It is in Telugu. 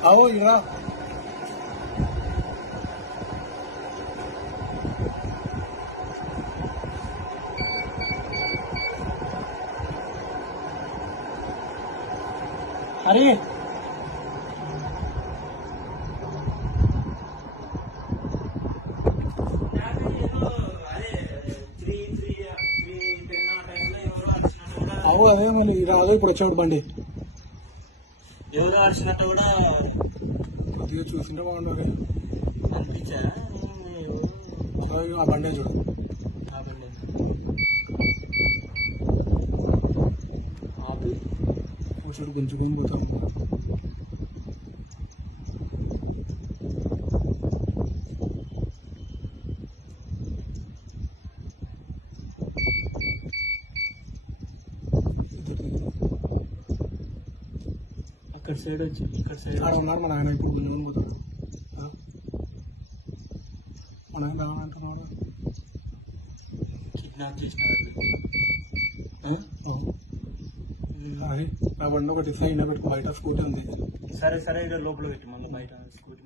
आओ इरा अरे आओ अरे मళ్ళీ రాగా ఇప్పుడు వచ్చాడు బండి ఎవరో అరిచినట్టు కూడా కొద్దిగా చూసింటే బాగుండాలి అనిపించా ఆ బండే చూడు చూడు గుంజుకొని పోతాం అక్కడ సైడ్ వచ్చి ఇక్కడ సైడ్ ఆడ ఉన్నారు మన ఆయన ఇప్పుడు గుంజుకొని పోతాడు మన ఆయన రావాలంటున్నాడు కిడ్నాప్ చేసినారు అరే నా బండి ఒకటి సైడ్ పెట్టుకో బయట స్కూటీ ఉంది సరే సరే లోపల పెట్టి మళ్ళీ బయట స్కూటీ